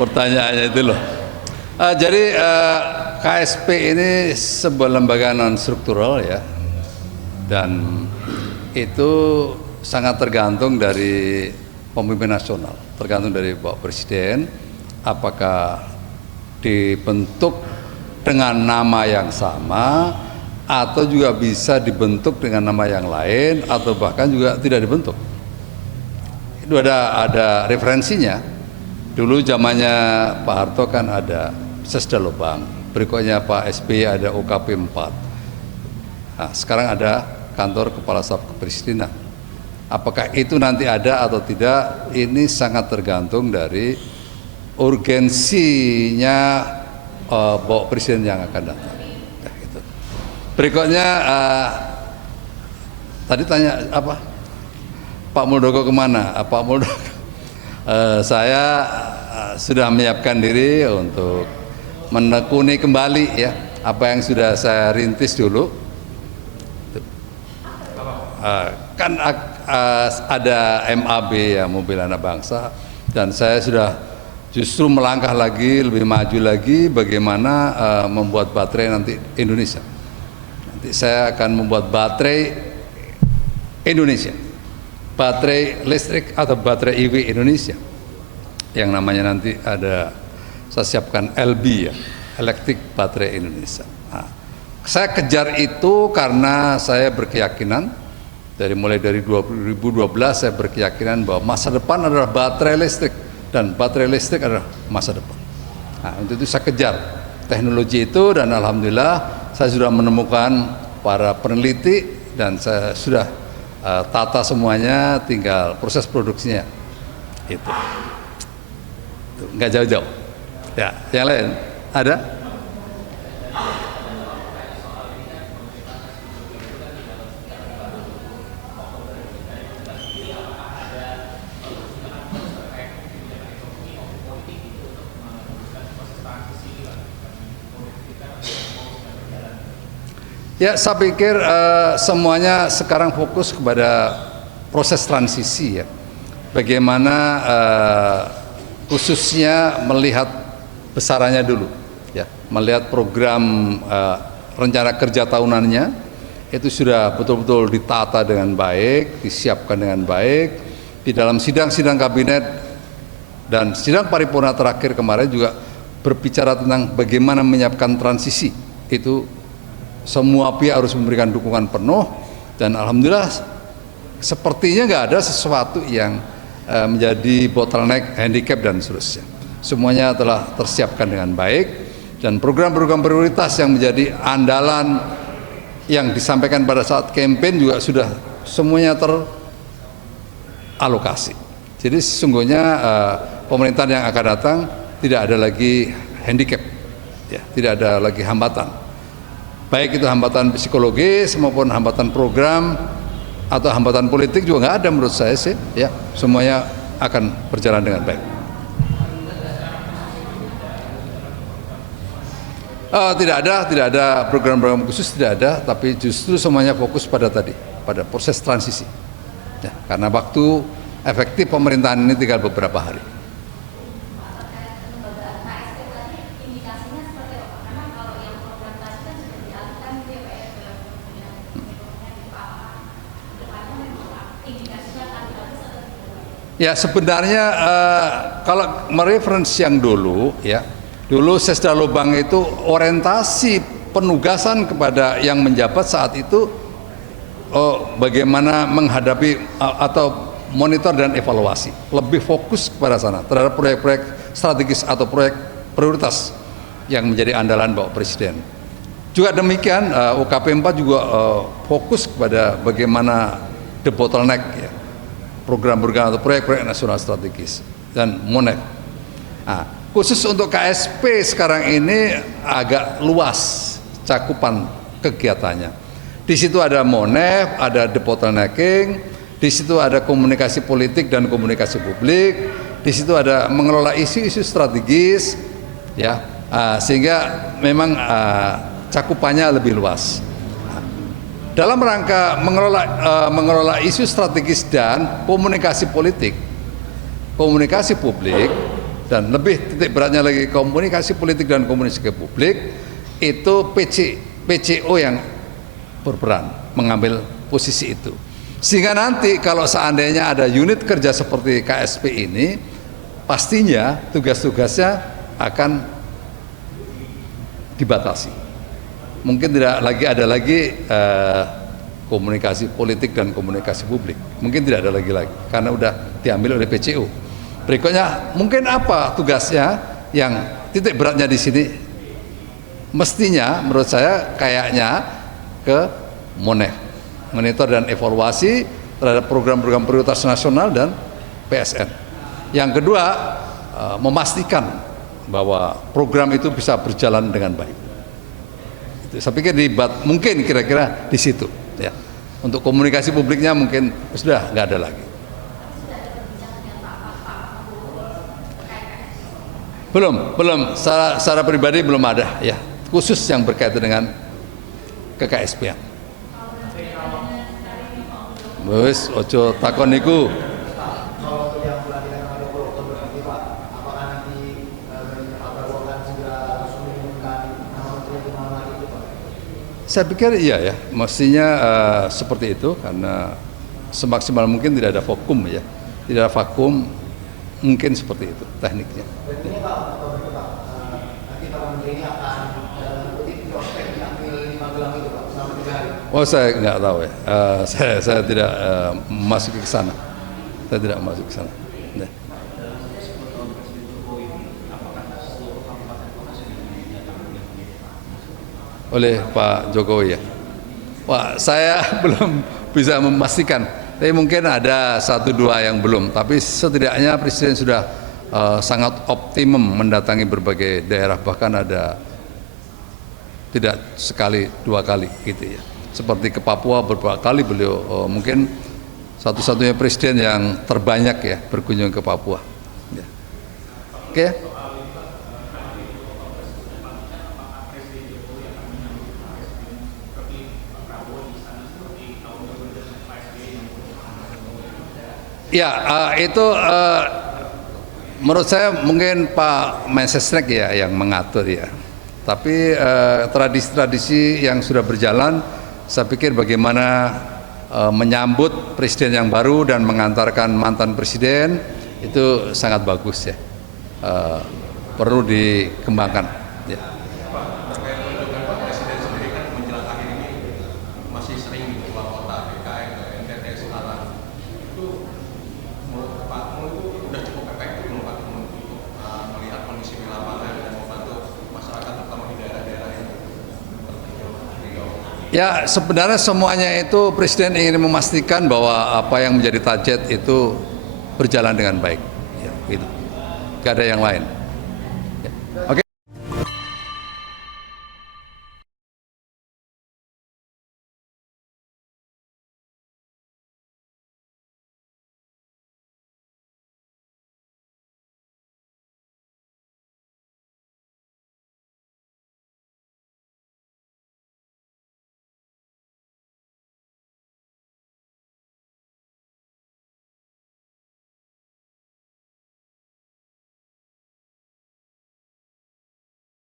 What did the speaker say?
pertanyaannya itu loh. Jadi KSP ini sebuah lembaga non struktural ya, dan itu sangat tergantung dari pemimpin nasional, tergantung dari Bapak Presiden, apakah dibentuk dengan nama yang sama atau juga bisa dibentuk dengan nama yang lain atau bahkan juga tidak dibentuk. Itu ada referensinya. Dulu zamannya Pak Harto kan ada Sesda Lubang, berikutnya Pak SBY ada UKP 4. Nah, sekarang ada kantor kepala staf kepresidenan. Apakah itu nanti ada atau tidak, ini sangat tergantung dari urgensinya Bapak Presiden yang akan datang. Ya, gitu. Berikutnya tadi tanya apa? Pak Muldoko kemana? Pak Muldoko, saya sudah menyiapkan diri untuk menekuni kembali ya apa yang sudah saya rintis dulu. Kan ada MAB ya, Mobil Anak Bangsa, dan saya sudah justru melangkah lagi, lebih maju lagi bagaimana membuat baterai nanti Indonesia. Nanti saya akan membuat baterai Indonesia, baterai listrik atau baterai EV Indonesia, yang namanya nanti ada, saya siapkan LB ya, Electric Baterai Indonesia. Nah, saya kejar itu karena saya berkeyakinan mulai dari 2012 saya berkeyakinan bahwa masa depan adalah baterai listrik dan baterai listrik adalah masa depan. Nah, untuk itu saya kejar teknologi itu, dan alhamdulillah saya sudah menemukan para peneliti dan saya sudah tata semuanya, tinggal proses produksinya. Itu nggak jauh-jauh. Ya, yang lain ada? Ya, saya pikir semuanya sekarang fokus kepada proses transisi ya. Bagaimana khususnya melihat besarannya dulu ya, melihat program rencana kerja tahunannya itu sudah betul-betul ditata dengan baik, disiapkan dengan baik. Di dalam sidang-sidang kabinet dan sidang paripurna terakhir kemarin juga berbicara tentang bagaimana menyiapkan transisi. Itu semua pihak harus memberikan dukungan penuh, dan alhamdulillah sepertinya nggak ada sesuatu yang menjadi bottleneck, handicap dan seterusnya. Semuanya telah tersiapkan dengan baik, dan program-program prioritas yang menjadi andalan yang disampaikan pada saat campaign juga sudah semuanya teralokasi. Jadi sesungguhnya pemerintahan yang akan datang tidak ada lagi handicap, ya, tidak ada lagi hambatan. Baik itu hambatan psikologis maupun hambatan program atau hambatan politik juga nggak ada menurut saya sih, ya, semuanya akan berjalan dengan baik. Tidak ada program-program khusus, tidak ada, tapi justru semuanya fokus pada proses transisi. Ya, karena waktu efektif pemerintahan ini tinggal beberapa hari. Ya, sebenarnya kalau mereferensi yang dulu ya, dulu Sesda Lubang itu orientasi penugasan kepada yang menjabat saat itu bagaimana menghadapi atau monitor dan evaluasi, lebih fokus kepada sana terhadap proyek-proyek strategis atau proyek prioritas yang menjadi andalan Bapak Presiden. Juga demikian UKP 4 juga fokus kepada bagaimana the bottleneck ya, program-program atau proyek-proyek nasional strategis dan MONEF. Nah, khusus untuk KSP sekarang ini agak luas cakupan kegiatannya. Di situ ada MONEF, ada debottlenecking, di situ ada komunikasi politik dan komunikasi publik, di situ ada mengelola isu-isu strategis, ya, sehingga memang cakupannya lebih luas. Dalam rangka mengelola isu strategis dan komunikasi politik, komunikasi publik, Dan lebih titik beratnya lagi komunikasi politik dan komunikasi publik itu PCO yang berperan mengambil posisi itu. Sehingga nanti kalau seandainya ada unit kerja seperti KSP ini, pastinya tugas-tugasnya akan dibatasi. Mungkin tidak lagi ada komunikasi politik dan komunikasi publik. Mungkin tidak ada lagi karena udah diambil oleh PCO. Berikutnya mungkin apa tugasnya yang titik beratnya di sini? Mestinya menurut saya kayaknya ke MONEF, monitor dan evaluasi terhadap program-program prioritas nasional dan PSN. Yang kedua, memastikan bahwa program itu bisa berjalan dengan baik. Saya pikir mungkin kira-kira di situ. Ya. Untuk komunikasi publiknya mungkin sudah nggak ada lagi. Belum. Secara pribadi belum ada. Ya, khusus yang berkaitan dengan KKSP. Wes, ojo takon niku. Saya pikir iya ya, mestinya seperti itu karena semaksimal mungkin tidak ada vakum ya, tidak ada vakum mungkin seperti itu tekniknya. Ya. Oh saya nggak tahu ya, saya tidak masuk ke sana, saya tidak masuk ke sana. Ya. Oleh Pak Jokowi ya. Wah, saya belum bisa memastikan. Tapi mungkin ada 1-2 yang belum. Tapi setidaknya Presiden sudah sangat optimum mendatangi berbagai daerah. Bahkan ada tidak sekali 2 kali gitu ya. Seperti ke Papua beberapa kali beliau mungkin satu-satunya Presiden yang terbanyak ya berkunjung ke Papua. Ya. Oke. Ya, itu menurut saya mungkin Pak Mensesnek ya yang mengatur ya. Tapi tradisi-tradisi yang sudah berjalan, saya pikir bagaimana menyambut presiden yang baru dan mengantarkan mantan presiden itu sangat bagus ya. Perlu dikembangkan. Ya. Ya sebenarnya semuanya itu Presiden ingin memastikan bahwa apa yang menjadi target itu berjalan dengan baik. Ya, gitu. Gak ada yang lain. Ya. Oke.